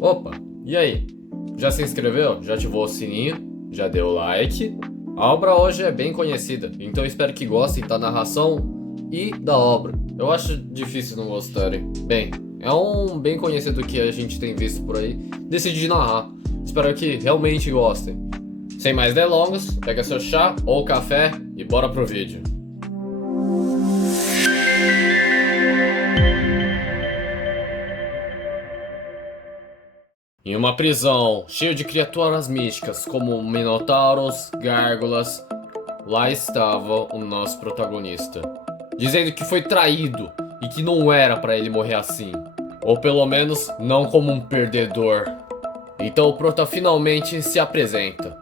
Opa, e aí? Já se inscreveu? Já ativou o sininho? Já deu like? A obra hoje é bem conhecida, então espero que gostem da narração e da obra. Eu acho difícil não gostarem. Bem, é um bem conhecido que a gente tem visto por aí. Decidi narrar. Espero que realmente gostem. Sem mais delongas, pega seu chá ou café e bora pro vídeo. Em uma prisão cheia de criaturas místicas como minotauros, gárgulas, lá estava o nosso protagonista, dizendo que foi traído e que não era pra ele morrer assim, ou pelo menos não como um perdedor. Então o prota finalmente se apresenta.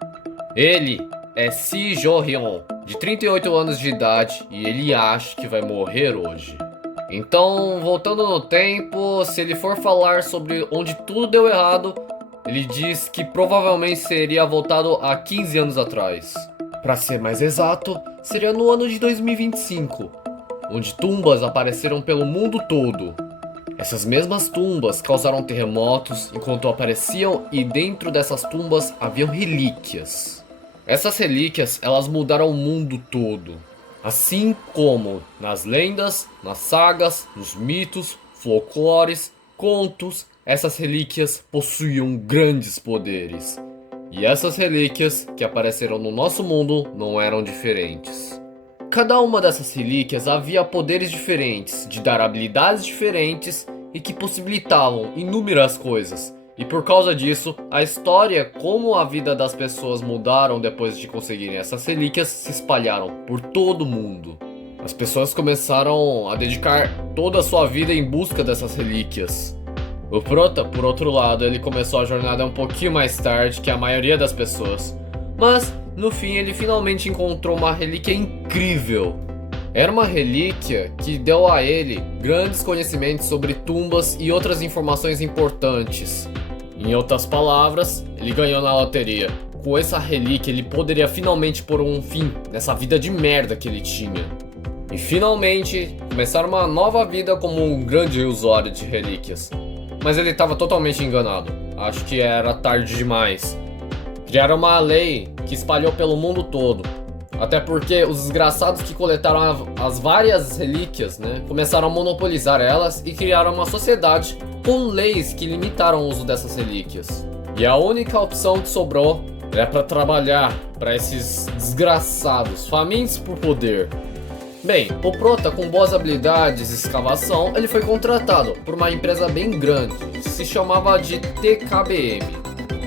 Ele é Si Jo-hyun, de 38 anos de idade, e ele acha que vai morrer hoje. Então, voltando no tempo, se ele for falar sobre onde tudo deu errado, ele diz que provavelmente seria voltado a 15 anos atrás. Para ser mais exato, seria no ano de 2025, onde tumbas apareceram pelo mundo todo. Essas mesmas tumbas causaram terremotos enquanto apareciam, e dentro dessas tumbas haviam relíquias. Essas relíquias, elas mudaram o mundo todo. Assim como nas lendas, nas sagas, nos mitos, folclores, contos, essas relíquias possuíam grandes poderes. E essas relíquias que apareceram no nosso mundo não eram diferentes. Cada uma dessas relíquias havia poderes diferentes, de dar habilidades diferentes e que possibilitavam inúmeras coisas. E por causa disso, a história, como a vida das pessoas mudaram depois de conseguirem essas relíquias, se espalharam por todo o mundo. As pessoas começaram a dedicar toda a sua vida em busca dessas relíquias. O prota, por outro lado, ele começou a jornada um pouquinho mais tarde que a maioria das pessoas. Mas, no fim, ele finalmente encontrou uma relíquia incrível. Era uma relíquia que deu a ele grandes conhecimentos sobre tumbas e outras informações importantes. Em outras palavras, ele ganhou na loteria. Com essa relíquia, ele poderia finalmente pôr um fim nessa vida de merda que ele tinha. E finalmente, começar uma nova vida como um grande usuário de relíquias. Mas ele estava totalmente enganado. Acho que era tarde demais. Criaram uma lei que espalhou pelo mundo todo. Até porque os desgraçados que coletaram as várias relíquias, começaram a monopolizar elas e criaram uma sociedade com leis que limitaram o uso dessas relíquias. E a única opção que sobrou era para trabalhar para esses desgraçados, famintos por poder. Bem, o prota, com boas habilidades de escavação, ele foi contratado por uma empresa bem grande, se chamava de TKBM.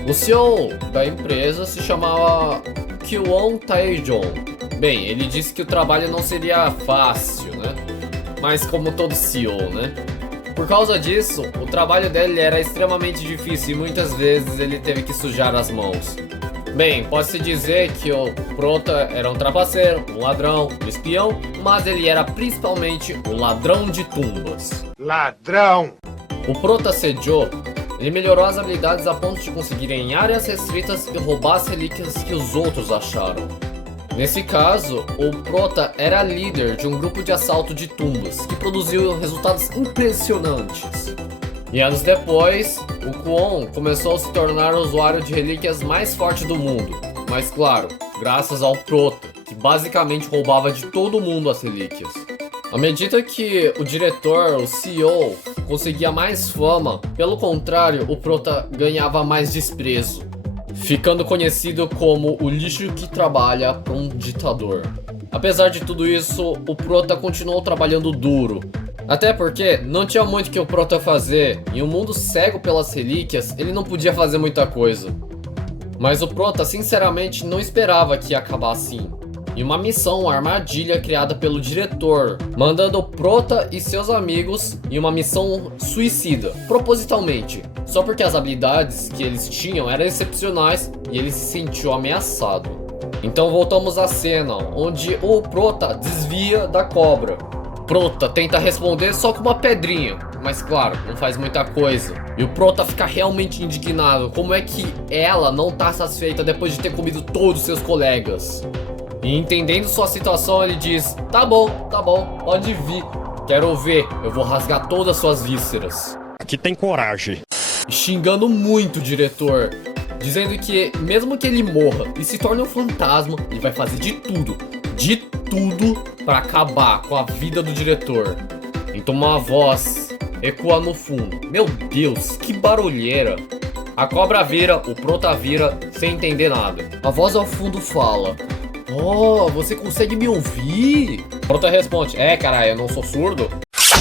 O CEO da empresa se chamava Kwon Tae-jong. Bem, ele disse que o trabalho não seria fácil, mas como todo CEO, Por causa disso, o trabalho dele era extremamente difícil e muitas vezes ele teve que sujar as mãos. Bem, pode-se dizer que o prota era um trapaceiro, um ladrão, um espião, mas ele era principalmente um ladrão de tumbas. Ladrão! O prota Sejo, ele melhorou as habilidades a ponto de conseguir em áreas restritas e roubar as relíquias que os outros acharam. Nesse caso, o prota era líder de um grupo de assalto de tumbas, que produziu resultados impressionantes. E anos depois, o Kwon começou a se tornar o usuário de relíquias mais forte do mundo. Mas claro, graças ao prota, que basicamente roubava de todo mundo as relíquias. À medida que o diretor, o CEO, conseguia mais fama, pelo contrário, o prota ganhava mais desprezo, ficando conhecido como o lixo que trabalha para um ditador. Apesar de tudo isso, o prota continuou trabalhando duro. Até porque não tinha muito que o prota fazer, e um mundo cego pelas relíquias, ele não podia fazer muita coisa. Mas o prota sinceramente não esperava que ia acabar assim. E uma missão, uma armadilha criada pelo diretor, mandando o prota e seus amigos em uma missão suicida, propositalmente, só porque as habilidades que eles tinham eram excepcionais e ele se sentiu ameaçado. Então voltamos à cena, onde o prota desvia da cobra. Prota tenta responder só com uma pedrinha, mas claro, não faz muita coisa. E o prota fica realmente indignado, como é que ela não tá satisfeita depois de ter comido todos seus colegas. E entendendo sua situação, ele diz: tá bom, pode vir. Quero ver, eu vou rasgar todas suas vísceras. Aqui tem coragem. xingando muito o diretor, dizendo que mesmo que ele morra e se torne um fantasma, ele vai fazer de tudo para acabar com a vida do diretor. Então uma voz ecoa no fundo. Meu Deus, que barulheira. A cobra vira, o prota vira, sem entender nada. A voz ao fundo fala: "Oh, você consegue me ouvir?" O prota responde: "É, caralho, eu não sou surdo."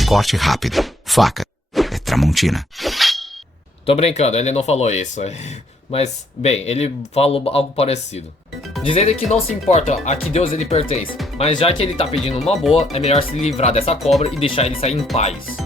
Corte rápido. Faca. É Tramontina. Tô brincando, ele não falou isso. Mas, bem, ele falou algo parecido. Dizendo que não se importa a que Deus ele pertence, mas já que ele tá pedindo uma boa, é melhor se livrar dessa cobra e deixar ele sair em paz.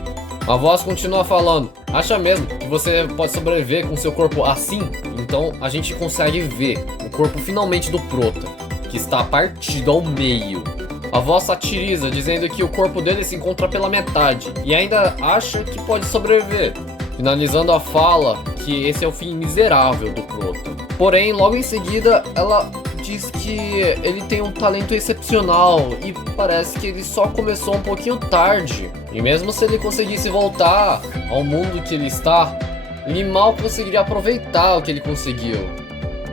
A voz continua falando: "Acha mesmo que você pode sobreviver com seu corpo assim?" Então a gente consegue ver o corpo finalmente do prota, que está partido ao meio. A voz satiriza, dizendo que o corpo dele se encontra pela metade e ainda acha que pode sobreviver, finalizando a fala que esse é o fim miserável do prota. Porém, logo em seguida, ela diz que ele tem um talento excepcional e parece que ele só começou um pouquinho tarde. E mesmo se ele conseguisse voltar ao mundo que ele está, ele mal conseguiria aproveitar o que ele conseguiu.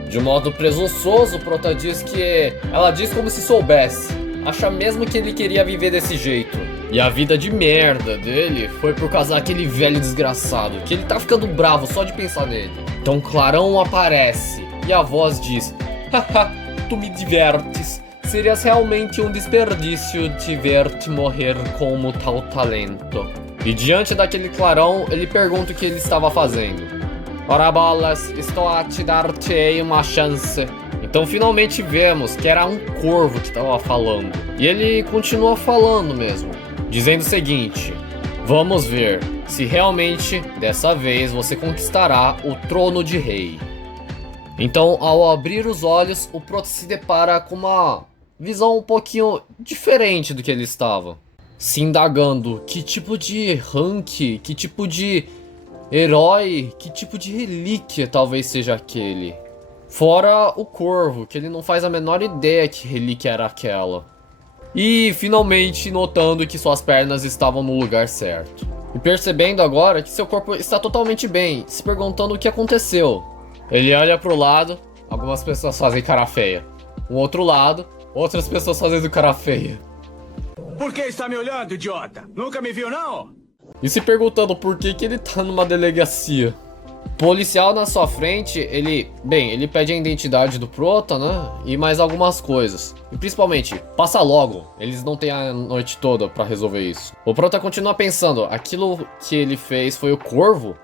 De um modo presunçoso, o prota diz que ela diz como se soubesse. Acha mesmo que ele queria viver desse jeito. E a vida de merda dele foi por causa daquele velho desgraçado, que ele tá ficando bravo só de pensar nele. Então Clarão aparece e a voz diz: "Haha, tu me divertes. Serias realmente um desperdício te ver-te morrer como tal talento." E diante daquele clarão, ele pergunta o que ele estava fazendo. "Ora bolas, estou a te dar-te uma chance." Então finalmente vemos que era um corvo que estava falando. E ele continua falando mesmo, dizendo o seguinte: "Vamos ver se realmente, dessa vez, você conquistará o trono de rei." Então, ao abrir os olhos, o prota se depara com uma visão um pouquinho diferente do que ele estava. Se indagando que tipo de rank, que tipo de herói, que tipo de relíquia talvez seja aquele. Fora o corvo, que ele não faz a menor ideia que relíquia era aquela. E finalmente notando que suas pernas estavam no lugar certo. E percebendo agora que seu corpo está totalmente bem, se perguntando o que aconteceu. Ele olha pro lado, algumas pessoas fazem cara feia. Um outro lado, outras pessoas fazendo cara feia. Por que está me olhando, idiota? Nunca me viu, não? E se perguntando por que ele tá numa delegacia. Policial na sua frente, ele pede a identidade do prota, né? E mais algumas coisas. E principalmente, passa logo, eles não têm a noite toda pra resolver isso. O prota continua pensando, aquilo que ele fez foi o corvo?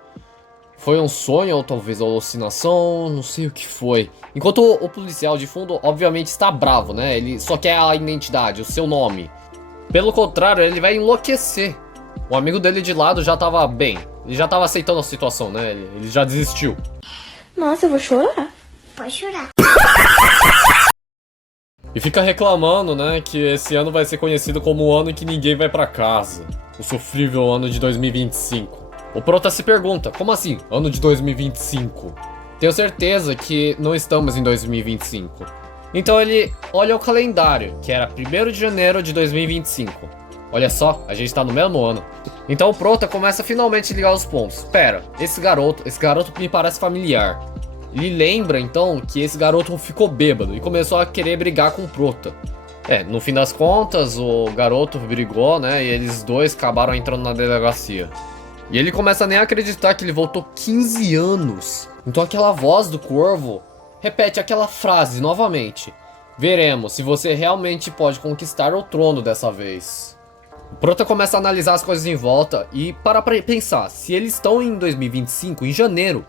Foi um sonho ou talvez alucinação? Não sei o que foi. Enquanto o policial de fundo, obviamente, está bravo, né? Ele só quer a identidade, o seu nome. Pelo contrário, ele vai enlouquecer. O amigo dele de lado já tava bem. Ele já tava aceitando a situação, né? Ele já desistiu. Nossa, eu vou chorar. Pode chorar. E fica reclamando, né? Que esse ano vai ser conhecido como o ano em que ninguém vai pra casa. O sofrível ano de 2025. O prota se pergunta, como assim, ano de 2025? Tenho certeza que não estamos em 2025. Então ele olha o calendário, que era 1º de janeiro de 2025. Olha só, a gente tá no mesmo ano. Então o prota começa a finalmente ligar os pontos. Pera, esse garoto me parece familiar. Ele lembra então que esse garoto ficou bêbado e começou a querer brigar com o prota. No fim das contas, o garoto brigou, né? E eles dois acabaram entrando na delegacia. E ele começa a nem acreditar que ele voltou 15 anos. Então aquela voz do corvo repete aquela frase novamente. Veremos se você realmente pode conquistar o trono dessa vez. O prota começa a analisar as coisas em volta e para pra pensar, se eles estão em 2025, em janeiro,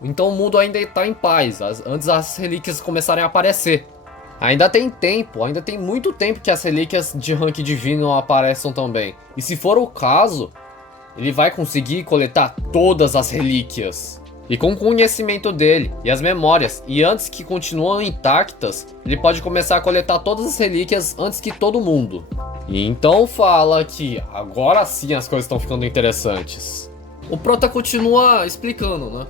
então o mundo ainda está em paz, antes as relíquias começarem a aparecer. Ainda tem tempo, ainda tem muito tempo que as relíquias de rank divino apareçam também. E se for o caso, ele vai conseguir coletar todas as relíquias. E com o conhecimento dele e as memórias, e antes que continuam intactas, ele pode começar a coletar todas as relíquias antes que todo mundo. E então fala que agora sim as coisas estão ficando interessantes. O prota continua explicando, né?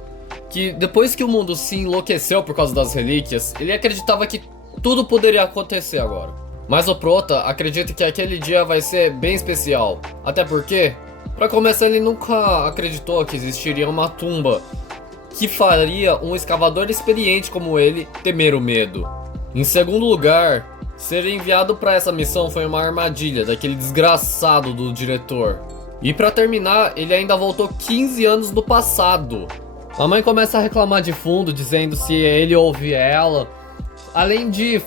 Que depois que o mundo se enlouqueceu por causa das relíquias, ele acreditava que tudo poderia acontecer agora. Mas o prota acredita que aquele dia vai ser bem especial. Até porque, pra começar, ele nunca acreditou que existiria uma tumba que faria um escavador experiente como ele temer o medo. Em segundo lugar, ser enviado para essa missão foi uma armadilha daquele desgraçado do diretor. E para terminar, ele ainda voltou 15 anos no passado. A mãe começa a reclamar de fundo, dizendo se ele ouve ela, além de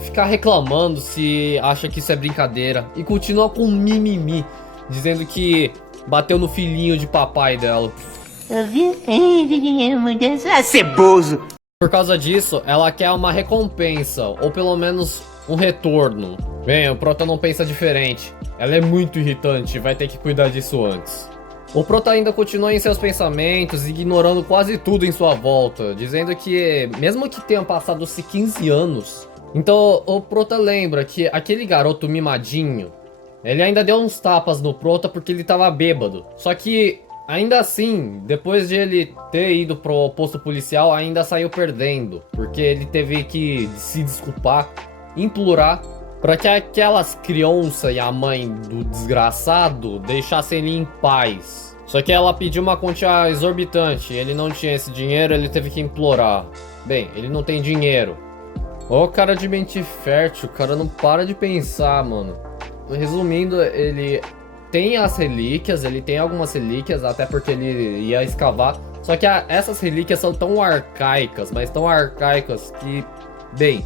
ficar reclamando se acha que isso é brincadeira, e continua com mimimi, dizendo que bateu no filhinho de papai dela. Ceboso! Por causa disso, ela quer uma recompensa, ou pelo menos um retorno. Bem, o Prota não pensa diferente. Ela é muito irritante e vai ter que cuidar disso antes. O Prota ainda continua em seus pensamentos, ignorando quase tudo em sua volta, dizendo que, mesmo que tenham passado-se 15 anos, então o Prota lembra que aquele garoto mimadinho, ele ainda deu uns tapas no Prota porque ele tava bêbado. Só que, ainda assim, depois de ele ter ido pro posto policial, ainda saiu perdendo, porque ele teve que se desculpar, implorar para que aquelas crianças e a mãe do desgraçado deixassem ele em paz. Só que ela pediu uma quantia exorbitante, ele não tinha esse dinheiro, ele teve que implorar. Bem, ele não tem dinheiro. Ô, cara de mente fértil, o cara não para de pensar, mano. Resumindo, ele tem as relíquias, ele tem algumas relíquias, até porque ele ia escavar. Só que essas relíquias são tão arcaicas, mas tão arcaicas que, bem,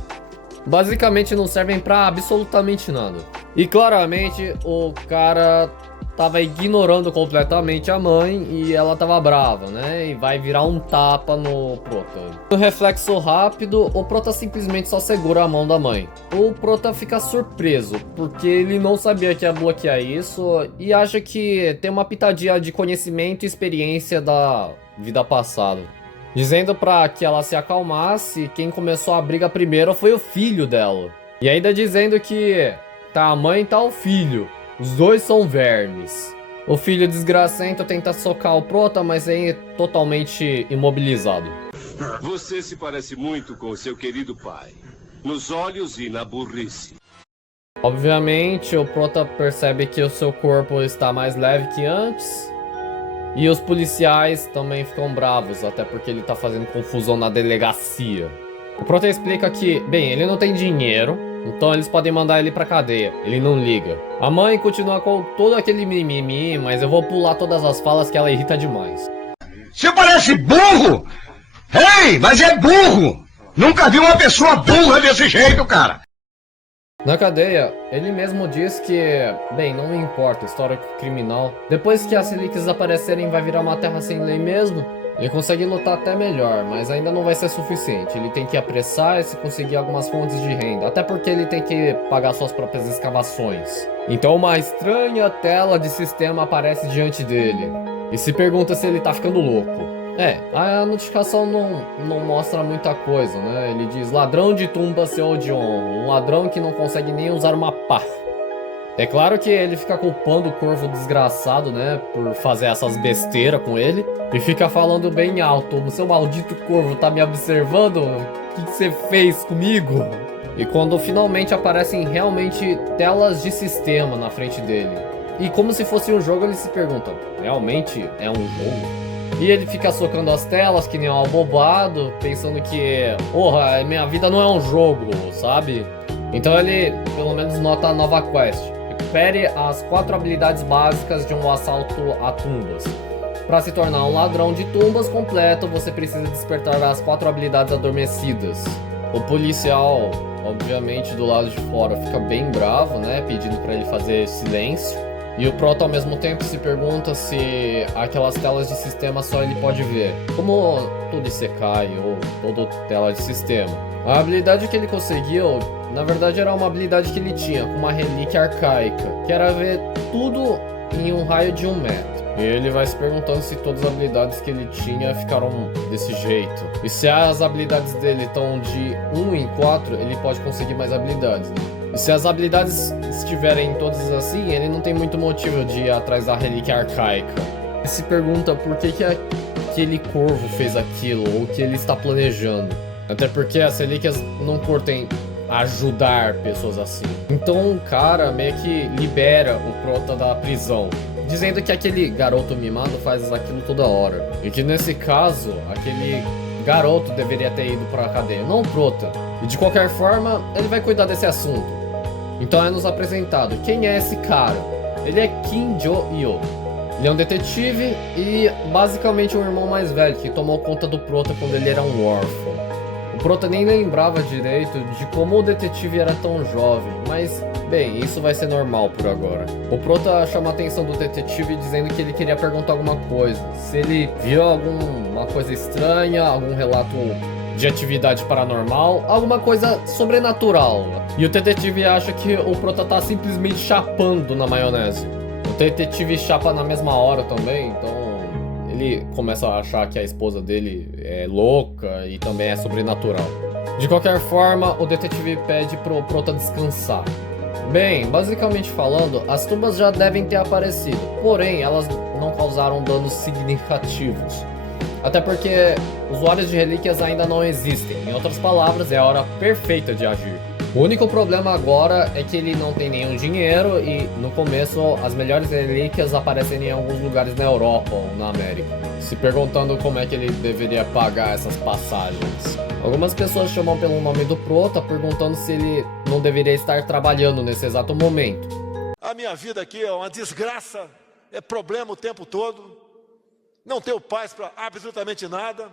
basicamente não servem pra absolutamente nada. E claramente o cara tava ignorando completamente a mãe e ela tava brava, né? E vai virar um tapa no Prota. No reflexo rápido, o Prota simplesmente só segura a mão da mãe. O Prota fica surpreso, porque ele não sabia que ia bloquear isso e acha que tem uma pitadinha de conhecimento e experiência da vida passada. Dizendo pra que ela se acalmasse, quem começou a briga primeiro foi o filho dela. E ainda dizendo que tá a mãe e tá o filho. Os dois são vermes. O filho desgracento tenta socar o Prota, mas é totalmente imobilizado. Você se parece muito com seu querido pai. Nos olhos e na burrice. Obviamente, o Prota percebe que o seu corpo está mais leve que antes. E os policiais também ficam bravos, até porque ele tá fazendo confusão na delegacia. O Prota explica que, bem, ele não tem dinheiro, então eles podem mandar ele pra cadeia. Ele não liga. A mãe continua com todo aquele mimimi, mas eu vou pular todas as falas que ela irrita demais. Você parece burro! Ei, mas é burro! Nunca vi uma pessoa burra desse jeito, cara! Na cadeia, ele mesmo diz que, bem, não me importa, histórico criminal. Depois que as relíquias aparecerem, vai virar uma terra sem lei mesmo. Ele consegue lutar até melhor, mas ainda não vai ser suficiente. Ele tem que apressar e se conseguir algumas fontes de renda, até porque ele tem que pagar suas próprias escavações. Então uma estranha tela de sistema aparece diante dele e se pergunta se ele tá ficando louco. A notificação não mostra muita coisa, né? Ele diz: ladrão de tumba seu de honra, um ladrão que não consegue nem usar uma pá. É claro que ele fica culpando o corvo desgraçado, né, por fazer essas besteiras com ele, e fica falando bem alto: o seu maldito corvo tá me observando? O que você fez comigo? E quando finalmente aparecem realmente telas de sistema na frente dele, e como se fosse um jogo, ele se pergunta: realmente é um jogo? E ele fica socando as telas que nem um abobado, pensando que, porra, minha vida não é um jogo, sabe? Então ele, pelo menos, nota a nova quest. Recupere as 4 habilidades básicas de um assalto a tumbas. Para se tornar um ladrão de tumbas completo, você precisa despertar as 4 habilidades adormecidas. O policial, obviamente, do lado de fora fica bem bravo, né? Pedindo para ele fazer silêncio. E o Prota ao mesmo tempo se pergunta se aquelas telas de sistema só ele pode ver, como todo Isekai ou toda tela de sistema. A habilidade que ele conseguiu, na verdade, era uma habilidade que ele tinha, com uma relíquia arcaica, que era ver tudo em um raio de 1 metro. E ele vai se perguntando se todas as habilidades que ele tinha ficaram desse jeito. E se as habilidades dele estão de 1 em 4, ele pode conseguir mais habilidades, né? E se as habilidades estiverem todas assim, ele não tem muito motivo de ir atrás da relíquia arcaica. Ele se pergunta por que aquele corvo fez aquilo, ou o que ele está planejando. Até porque as relíquias não curtem ajudar pessoas assim. Então o cara meio que libera o Prota da prisão, dizendo que aquele garoto mimado faz aquilo toda hora. E que nesse caso, aquele garoto deveria ter ido pra cadeia, não o Prota. E de qualquer forma, ele vai cuidar desse assunto. Então é nos apresentado. Quem é esse cara? Ele é Kim Jo-hyo. Ele é um detetive e basicamente um irmão mais velho que tomou conta do Prota quando ele era um órfão. O Prota nem lembrava direito de como o detetive era tão jovem, mas, bem, isso vai ser normal por agora. O Prota chama a atenção do detetive dizendo que ele queria perguntar alguma coisa. Se ele viu alguma coisa estranha, algum relato de atividade paranormal, alguma coisa sobrenatural. E o detetive acha que o Prota tá simplesmente chapando na maionese. O detetive chapa na mesma hora também, então ele começa a achar que a esposa dele é louca e também é sobrenatural. De qualquer forma, o detetive pede pro Prota descansar. Bem, basicamente falando, as tumbas já devem ter aparecido, porém elas não causaram danos significativos. Até porque usuários de relíquias ainda não existem. Em outras palavras, é a hora perfeita de agir. O único problema agora é que ele não tem nenhum dinheiro e no começo as melhores relíquias aparecem em alguns lugares na Europa ou na América, se perguntando como é que ele deveria pagar essas passagens. Algumas pessoas chamam pelo nome do Prota, perguntando se ele não deveria estar trabalhando nesse exato momento. A minha vida aqui é uma desgraça, é problema o tempo todo, não tenho paz para absolutamente nada.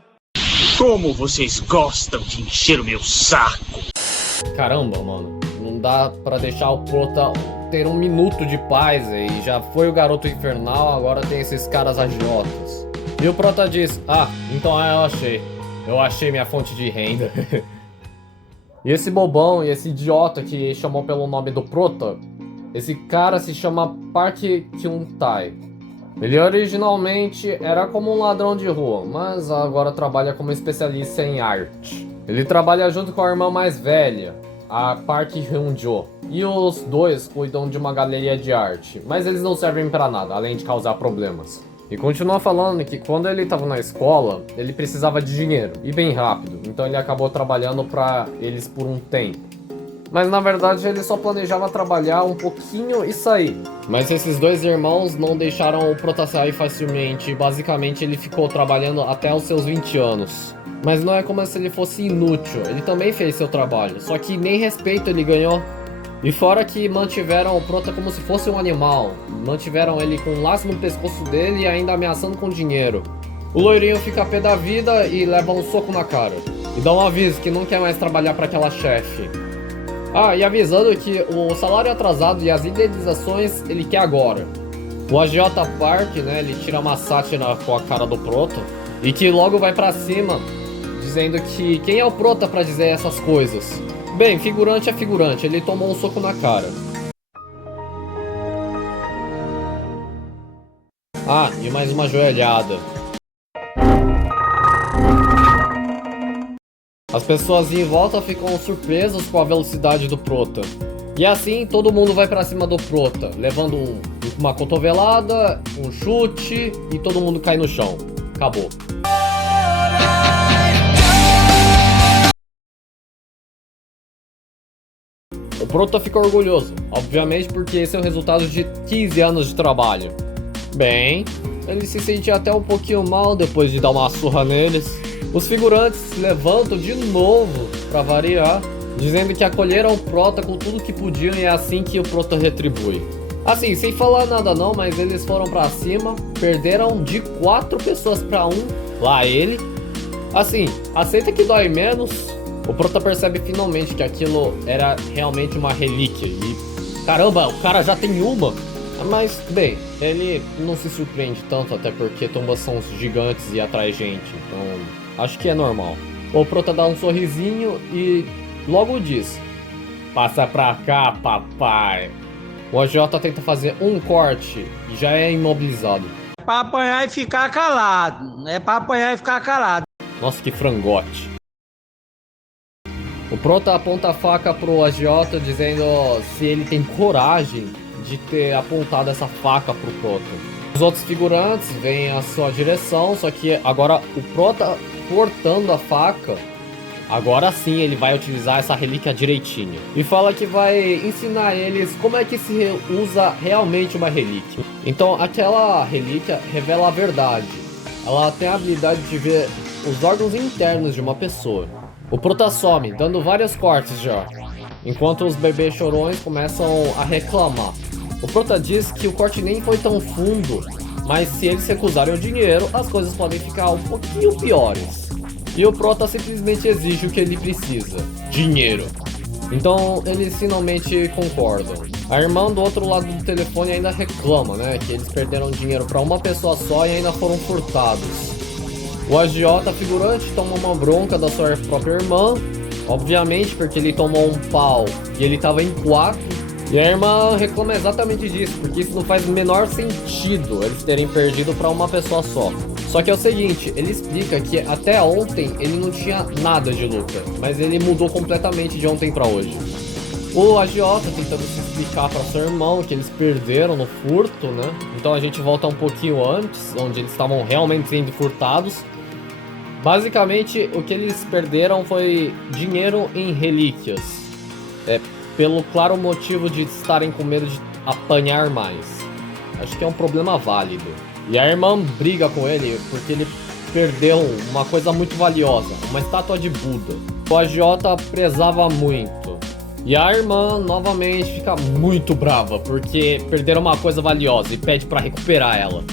Como vocês gostam de encher o meu saco! Caramba, mano, não dá pra deixar o Prota ter um minuto de paz e já foi o garoto infernal, agora tem esses caras agiotas. E o Prota diz, então eu achei minha fonte de renda. E esse bobão e esse idiota que chamou pelo nome do Prota, esse cara se chama Park Kyun-tae. Ele originalmente era como um ladrão de rua, mas agora trabalha como especialista em arte. Ele trabalha junto com a irmã mais velha, a Park Hyun-jo, e os dois cuidam de uma galeria de arte, mas eles não servem pra nada, além de causar problemas. E continua falando que quando ele estava na escola, ele precisava de dinheiro, e bem rápido, então ele acabou trabalhando pra eles por um tempo. Mas na verdade ele só planejava trabalhar um pouquinho e sair. Mas esses dois irmãos não deixaram o Prota sair facilmente, e basicamente ele ficou trabalhando até os seus 20 anos. Mas não é como se ele fosse inútil, ele também fez seu trabalho, só que nem respeito ele ganhou. E fora que mantiveram o Prota como se fosse um animal, mantiveram ele com um laço no pescoço dele e ainda ameaçando com dinheiro. O loirinho fica a pé da vida e leva um soco na cara. E dá um aviso que não quer mais trabalhar para aquela chefe. E avisando que o salário atrasado e as indenizações ele quer agora. O agiota Park, né, ele tira uma sátira com a cara do Prota e que logo vai pra cima, dizendo que quem é o Prota pra dizer essas coisas? Bem, figurante é figurante, ele tomou um soco na cara. E mais uma joelhada. As pessoas em volta ficam surpresas com a velocidade do Prota. E assim todo mundo vai pra cima do Prota, levando uma cotovelada, um chute e todo mundo cai no chão. Acabou. O Prota fica orgulhoso, obviamente porque esse é o resultado de 15 anos de trabalho. Bem, ele se sente até um pouquinho mal depois de dar uma surra neles. Os figurantes se levantam de novo, pra variar, dizendo que acolheram o Prota com tudo que podiam e é assim que o Prota retribui. Assim, sem falar nada não, mas eles foram pra cima, perderam de 4 pessoas pra 1, lá ele. Assim, aceita que dói menos. O Prota percebe finalmente que aquilo era realmente uma relíquia e... Caramba, o cara já tem uma! Mas, bem, ele não se surpreende tanto, até porque tumbas são gigantes e atrai gente, então acho que é normal. O Prota dá um sorrisinho e logo diz: "Passa pra cá, papai." O AJ tenta fazer um corte e já é imobilizado. É pra apanhar e ficar calado, é pra apanhar e ficar calado. Nossa, que frangote. O Prota aponta a faca pro agiota, dizendo se ele tem coragem de ter apontado essa faca pro Prota. Os outros figurantes vêm à sua direção, só que agora o Prota portando a faca Agora sim ele vai utilizar essa relíquia direitinho. E fala que vai ensinar eles como é que se usa realmente uma relíquia. Então aquela relíquia revela a verdade. Ela tem a habilidade de ver os órgãos internos de uma pessoa. O Prota some, dando vários cortes já, enquanto os bebês chorões começam a reclamar. O Prota diz que o corte nem foi tão fundo, mas se eles recusarem o dinheiro, as coisas podem ficar um pouquinho piores. E o Prota simplesmente exige o que ele precisa: dinheiro. Então eles finalmente concordam. A irmã do outro lado do telefone ainda reclama, né, que eles perderam dinheiro para uma pessoa só e ainda foram furtados. O agiota figurante toma uma bronca da sua própria irmã, obviamente porque ele tomou um pau e ele tava em 4. E a irmã reclama exatamente disso, porque isso não faz o menor sentido eles terem perdido para uma pessoa só. Só que é o seguinte, ele explica que até ontem ele não tinha nada de luta, mas ele mudou completamente de ontem para hoje. O agiota tentando se explicar para seu irmão que eles perderam no furto, né? Então a gente volta um pouquinho antes, onde eles estavam realmente sendo furtados. Basicamente, o que eles perderam foi dinheiro em relíquias. Pelo claro motivo de estarem com medo de apanhar mais. Acho que é um problema válido. E a irmã briga com ele porque ele perdeu uma coisa muito valiosa, uma estátua de Buda. O agiota prezava muito. E a irmã novamente fica muito brava porque perderam uma coisa valiosa e pede para recuperar ela.